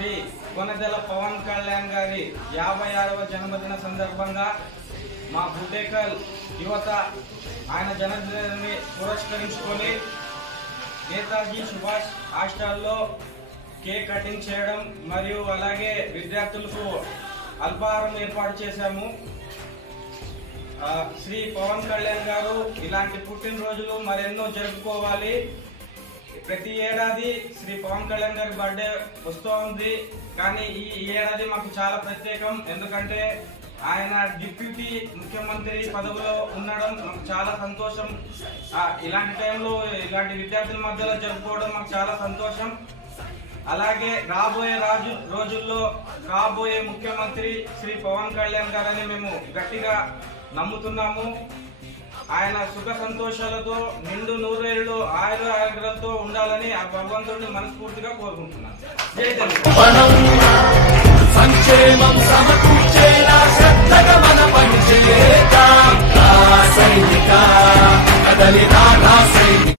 శ్రీ కొనదెల పవన్ కళ్యాణ్ గారి 56వ జన్మదిన సందర్భంగా మా బుటేకల్ యువత ఆయన జన్మదినాన్ని పురస్కరించుకొని నేతాజీ సుభాష్ హాస్టల్లో కేక్ కటింగ్ చేయడం మరియు అలాగే విద్యార్థులకు అల్పాహారం ఏర్పాటు చేశాము. శ్రీ పవన్ కళ్యాణ్ గారు ఇలాంటి పుట్టినరోజులు మరెన్నో జరుపుకోవాలి. ప్రతి ఏడాది శ్రీ పవన్ కళ్యాణ్ గారి బర్త్డే వస్తూ ఉంది, కానీ ఈ ఏడాది మాకు చాలా ప్రత్యేకం. ఎందుకంటే ఆయన డిప్యూటీ ముఖ్యమంత్రి పదవిలో ఉండడం మాకు చాలా సంతోషం. ఇలాంటి టైంలో ఇలాంటి విద్యార్థుల మధ్యలో జరుపుకోవడం మాకు చాలా సంతోషం. అలాగే రాబోయే రోజుల్లో కాబోయే ముఖ్యమంత్రి శ్రీ పవన్ కళ్యాణ్ గారని మేము గట్టిగా నమ్ముతున్నాము. ఆయన సుఖ సంతోషాలతో నిండు నూరేళ్లు ఆయురారోగ్యాలతో ఉండాలని ఆ భగవంతుడిని మనస్ఫూర్తిగా కోరుకుంటున్నాను. జై సంక్షేమం సమకూర్చేలా శ్రద్ధగా మన పని చేద్దాం.